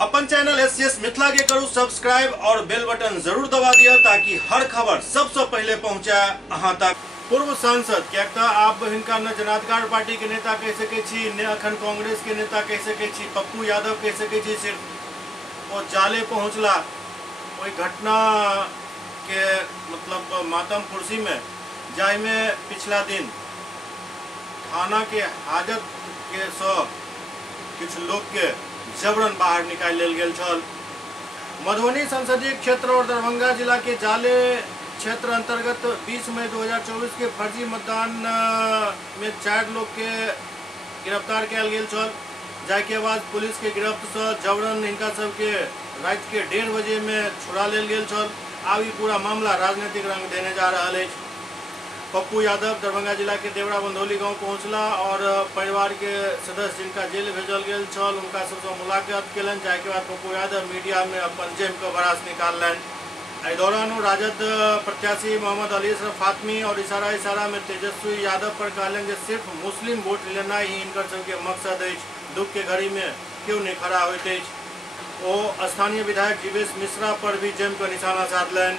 अपन channel SCS Mithila के करू subscribe और बेल बटन जरूर दबा दिया ताकि हर खबर सबसे पहले पहुंचा अहां तक। पूर्व सांसद क्या आप हिनका न जनाधिकार पार्टी के नेता कह सके छी, न अखन कांग्रेस के नेता कह सके छी, पप्पू यादव कह सके छी। सिर्फ वो जाले पहुंचला कोई घटना के मतलब मातम कुर्सी में जाय में पिछला दिन थाना के हाजत के सब कुछ लोग के जबरन बाहर निकाल लेल गेल छल। मधुबनी संसदीय क्षेत्र और दरभंगा जिला के जाले क्षेत्र अंतर्गत 20 मई 2024 के फर्जी मतदान में 4 लोग के गिरफ्तार किया गेल छल। जाके बाद पुलिस के गिरफ्त से जबरन इनका सबके रात के 1:30 बजे में छुड़ा लेल गेल छल। अब ये पूरा मामला राजनीतिक रंग देने जा रहा है। पप्पू यादव दरभंगा जिला के देवरा बंधौली गांव पहुंचला और परिवार के सदस्य जिनका जेल भेजल गेल छल उनका सबसे मुलाकात केलन। जाके बाद पप्पू यादव मीडिया में अपन जेब के भड़ास निकालन। एहि दौरान राजद प्रत्याशी मोहम्मद अली अशरफ फातमी और इशारा में तेजस्वी यादव पर कहलन जे सिर्फ मुस्लिम वोट लेना ही इनकर सबके मकसद है। दुख के घड़ी में क्यों नहीं खड़ा होइत है। वो स्थानीय विधायक जीवेश मिश्रा पर भी जेम का निशाना साधलन।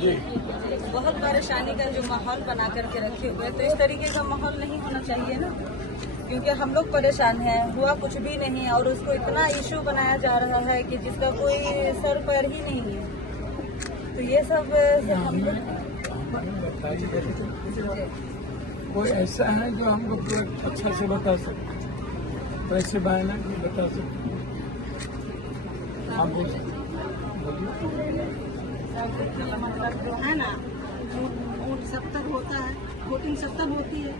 जी बहुत परेशानी का जो माहौल बना करके रखे हुए, तो इस तरीके का माहौल नहीं होना चाहिए ना, क्योंकि हम लोग परेशान हैं। हुआ कुछ भी नहीं है और उसको इतना इशू बनाया जा रहा है कि जिसका कोई सर पैर ही नहीं है। तो ये सब हम लोग कोई ऐसा है जो हम लोग अच्छा से बता सकते, वैसे बयान नहीं बता सकते। आप मतलब जो है ना, वोट सब तक होता है, वोटिंग सब तक होती है।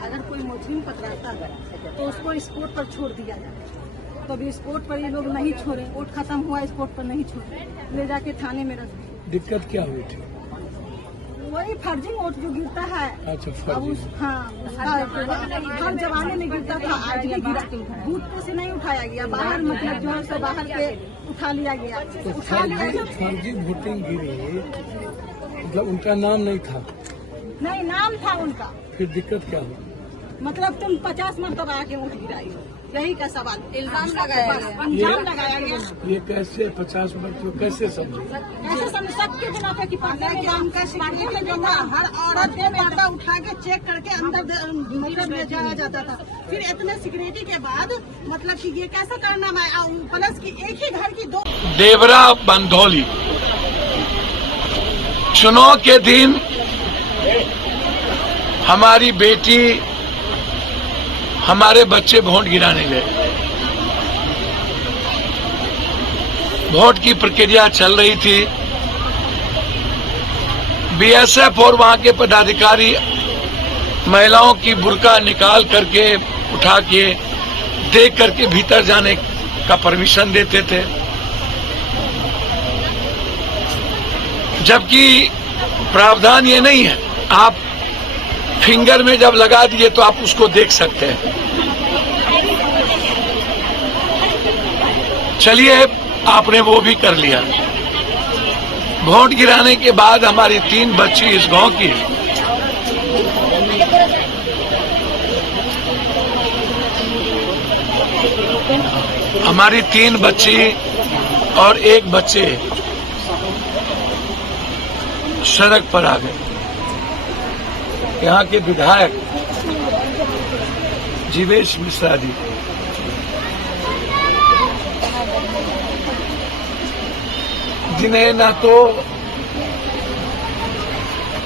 अगर कोई मुस्लिम पकड़ाता है तो उसको स्पोर्ट पर छोड़ दिया जाए। तो अभी स्पोर्ट पर ये लोग नहीं छोड़े, वोट खत्म हुआ स्पोर्ट पर नहीं छोड़े, ले जाके थाने में रख दिए। दिक्कत क्या हुई थी? वही फर्जी वोट जो गिरता है। अच्छा, फर्जी। हाँ, हर जमाने में गिरता था, आज भी गिरा। बूथ पे से नहीं उठाया गया, बाहर मतलब जो है सो बाहर के उठा लिया गया। तो फर्जी वोटिंग गिरी, मतलब उनका नाम नहीं था? नहीं, नाम था उनका। फिर दिक्कत क्या हुई? मतलब तुम 50 मरतबा आके वोट गिराई हो, यही का सवाल। इल्जाम लगाया गया। इल्जाम लगाया गया। ये कैसे 50 मिनट कैसे समझे? ऐसे समझ सबके बिना पे कि हर औरत के पर्दा उठा के चेक करके अंदर मतलब ले जाया जाता था। फिर इतने सिक्योरिटी के बाद मतलब कि ये कैसा करना है, प्लस की एक ही घर की 2 देवरा बंधौली चुनाव के दिन हमारी बेटी हमारे बच्चे वोट गिराने गए। वोट की प्रक्रिया चल रही थी। बीएसएफ और वहां के पदाधिकारी महिलाओं की बुर्का निकाल करके उठा के देख करके भीतर जाने का परमिशन देते थे, जबकि प्रावधान ये नहीं है। आप फिंगर में जब लगा दिए तो आप उसको देख सकते हैं। चलिए, आपने वो भी कर लिया। वोट गिराने के बाद हमारी 3 बच्ची इस गांव की हमारी 3 बच्ची और 1 बच्चे सड़क पर आ गए। यहाँ के विधायक जीवेश मिश्रा जी जिन्हें न तो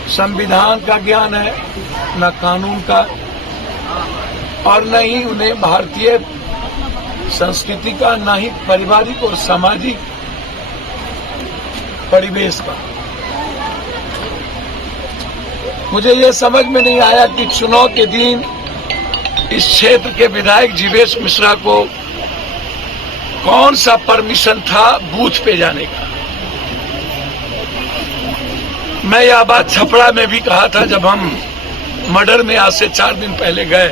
संविधान का ज्ञान है, न कानून का, और न ही उन्हें भारतीय संस्कृति का, न ही पारिवारिक और सामाजिक परिवेश का। मुझे ये समझ में नहीं आया कि चुनाव के दिन इस क्षेत्र के विधायक जीवेश मिश्रा को कौन सा परमिशन था बूथ पे जाने का। मैं यह बात छपरा में भी कहा था जब हम मर्डर में आज से 4 दिन पहले गए।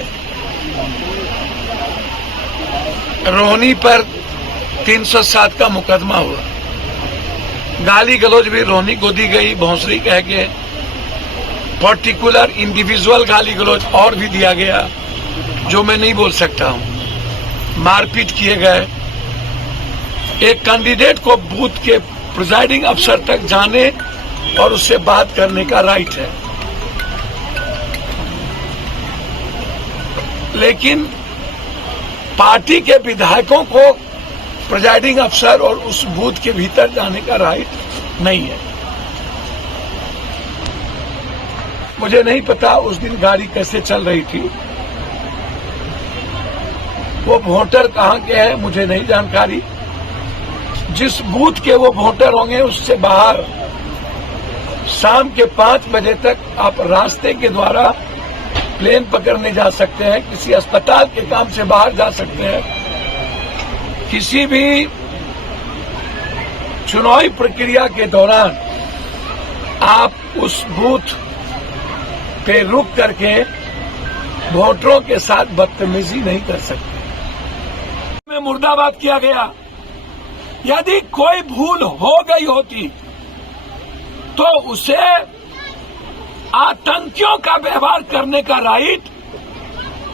रोहिणी पर 307 का मुकदमा हुआ। गाली गलौज भी रोहनी को दी गई, भोंसरी कह के, पर्टिकुलर इंडिविजुअल गाली गलौज और भी दिया गया जो मैं नहीं बोल सकता हूं। मारपीट किए गए। एक कैंडिडेट को बूथ के प्रिजाइडिंग अफसर तक जाने और उससे बात करने का राइट है, लेकिन पार्टी के विधायकों को प्रिजाइडिंग अफसर और उस बूथ के भीतर जाने का राइट नहीं है। मुझे नहीं पता उस दिन गाड़ी कैसे चल रही थी, वो वोटर कहां के हैं मुझे नहीं जानकारी। जिस बूथ के वो वोटर होंगे उससे बाहर शाम के 5 बजे तक आप रास्ते के द्वारा प्लेन पकड़ने जा सकते हैं, किसी अस्पताल के काम से बाहर जा सकते हैं, किसी भी चुनावी प्रक्रिया के दौरान आप उस बूथ पे रुक करके वोटरों के साथ बदतमीजी नहीं कर सकते। में मुर्दाबाद किया गया। यदि कोई भूल हो गई होती तो उसे आतंकियों का व्यवहार करने का राइट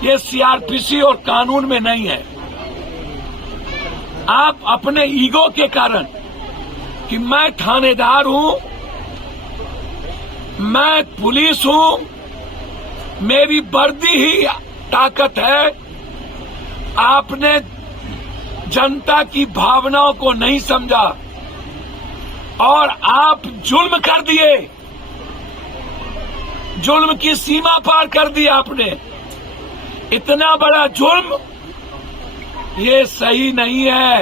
ये सीआरपीसी और कानून में नहीं है। आप अपने ईगो के कारण कि मैं थानेदार हूं, मैं पुलिस हूं, मेरी वर्दी ही ताकत है, आपने जनता की भावनाओं को नहीं समझा और आप जुल्म कर दिए, जुल्म की सीमा पार कर दी आपने। इतना बड़ा जुल्म ये सही नहीं है।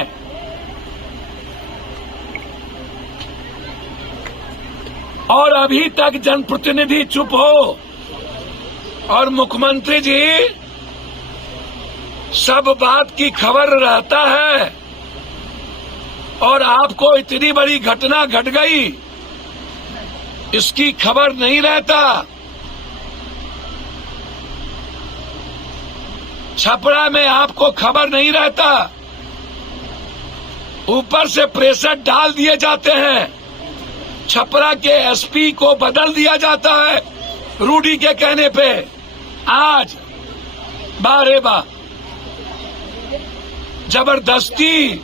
और अभी तक जनप्रतिनिधि चुप हो और मुख्यमंत्री जी सब बात की खबर रहता है और आपको इतनी बड़ी घटना घट गई इसकी खबर नहीं रहता। छपरा में आपको खबर नहीं रहता, ऊपर से प्रेशर डाल दिए जाते हैं, छपरा के एसपी को बदल दिया जाता है रूडी के कहने पे। आज बारेबा जबरदस्ती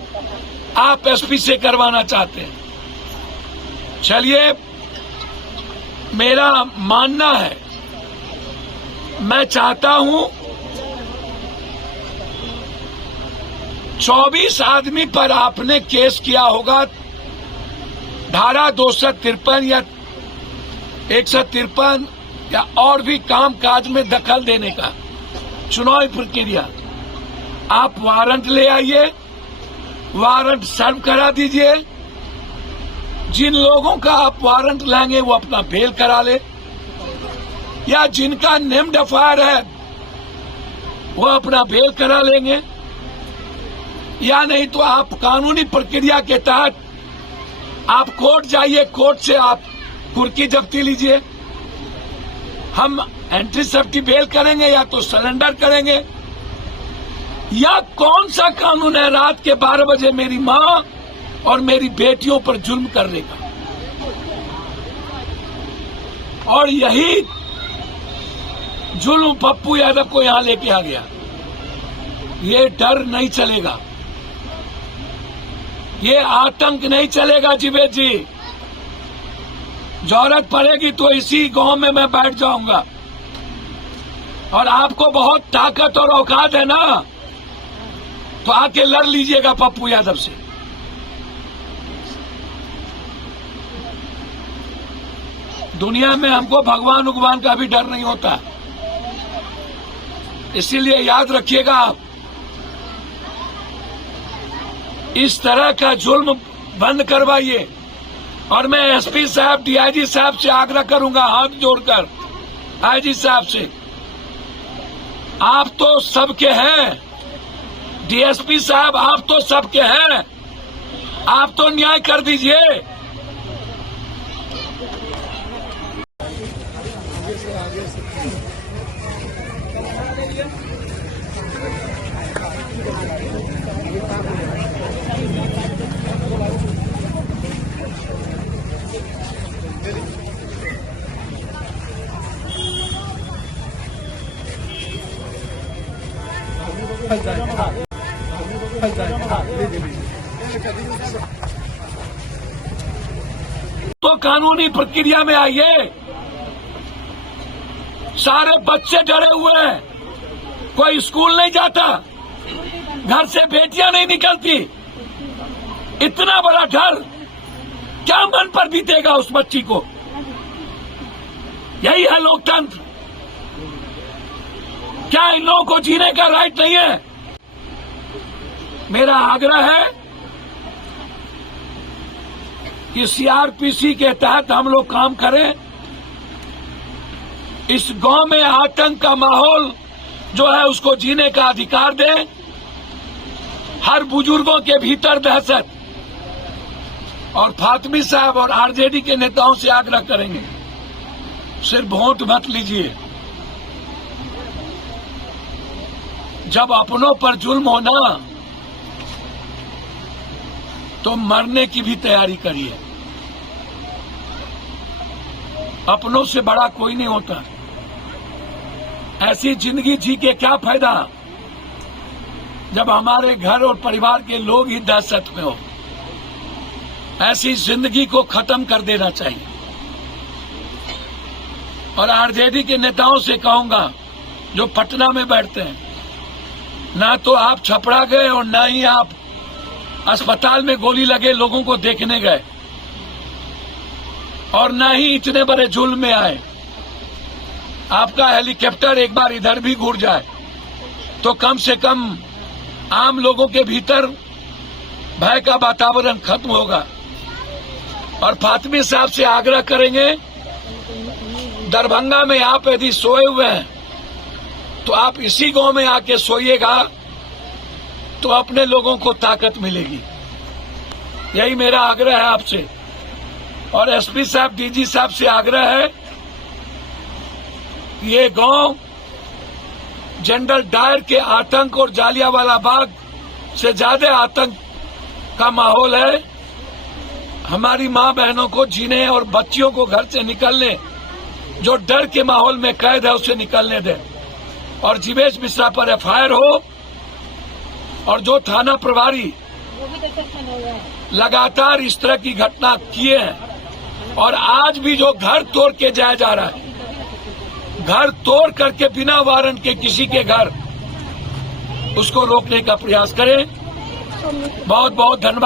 आप एसपी से करवाना चाहते हैं। चलिए, मेरा मानना है, मैं चाहता हूं 24 आदमी पर आपने केस किया होगा, धारा 253 या 153 या और भी काम काज में दखल देने का चुनावी प्रक्रिया। आप वारंट ले आइए, वारंट सर्व करा दीजिए। जिन लोगों का आप वारंट लाएंगे वो अपना बेल करा ले, या जिनका नेम्ड एफआईआर है वो अपना बेल करा लेंगे, या नहीं तो आप कानूनी प्रक्रिया के तहत आप कोर्ट जाइए, कोर्ट से आप कुर्की जब्ती लीजिए। हम एंट्री सेफ्टी बेल करेंगे या तो सरेंडर करेंगे। या कौन सा कानून है रात के 12 बजे मेरी मां और मेरी बेटियों पर जुल्म करने का? और यही जुल्म पप्पू यादव को यहां लेके आ गया। ये डर नहीं चलेगा, ये आतंक नहीं चलेगा जीवेद जी। जरूरत पड़ेगी तो इसी गांव में मैं बैठ जाऊंगा। और आपको बहुत ताकत और औकात है ना, तो आके लड़ लीजिएगा पप्पू यादव से। दुनिया में हमको भगवान उगवान का भी डर नहीं होता, इसीलिए याद रखिएगा आप, इस तरह का जुल्म बंद करवाइए। और मैं एसपी साहब, डीआईजी साहब से आग्रह करूंगा हाथ जोड़कर, आईजी साहब से, आप तो सबके हैं, डीएसपी साहब आप तो सबके हैं, आप तो न्याय कर दीजिए। तो कानूनी प्रक्रिया में आइए। सारे बच्चे डरे हुए हैं, कोई स्कूल नहीं जाता, घर से बेटियां नहीं निकलती। इतना बड़ा डर क्या मन पर बीतेगा उस बच्ची को? यही है लोकतंत्र। क्या इन लोगों को जीने का राइट नहीं है? मेरा आग्रह है कि सीआरपीसी के तहत हम लोग काम करें। इस गांव में आतंक का माहौल जो है उसको जीने का अधिकार दें। हर बुजुर्गों के भीतर दहशत। और फातमी साहब और आरजेडी के नेताओं से आग्रह करेंगे, सिर्फ वोट मत लीजिए। जब अपनों पर जुल्म होना तो मरने की भी तैयारी करिए। अपनों से बड़ा कोई नहीं होता। ऐसी जिंदगी जी के क्या फायदा जब हमारे घर और परिवार के लोग ही दहशत में हो। ऐसी जिंदगी को खत्म कर देना चाहिए। और आरजेडी के नेताओं से कहूंगा जो पटना में बैठते हैं, ना तो आप छपरा गए और ना ही आप अस्पताल में गोली लगे लोगों को देखने गए, और ना ही इतने बड़े जुल्म में आए। आपका हेलीकॉप्टर एक बार इधर भी घूर जाए तो कम से कम आम लोगों के भीतर भय का वातावरण खत्म होगा। और फातमी साहब से आग्रह करेंगे, दरभंगा में आप यदि सोए हुए हैं तो आप इसी गांव में आके सोइएगा तो अपने लोगों को ताकत मिलेगी। यही मेरा आग्रह है आपसे। और एसपी साहब, डीजी साहब से आग्रह है कि ये गांव जनरल डायर के आतंक और जालियांवाला बाग से ज्यादा आतंक का माहौल है। हमारी मां बहनों को जीने और बच्चियों को घर से निकलने, जो डर के माहौल में कैद है, उसे निकलने दें। और जीवेश मिश्रा पर एफआईआर हो। और जो थाना प्रभारी लगातार इस तरह की घटना किए हैं, और आज भी जो घर तोड़ के जाया जा रहा है, घर तोड़ करके बिना वारंट के किसी के घर, उसको रोकने का प्रयास करें। बहुत बहुत धन्यवाद।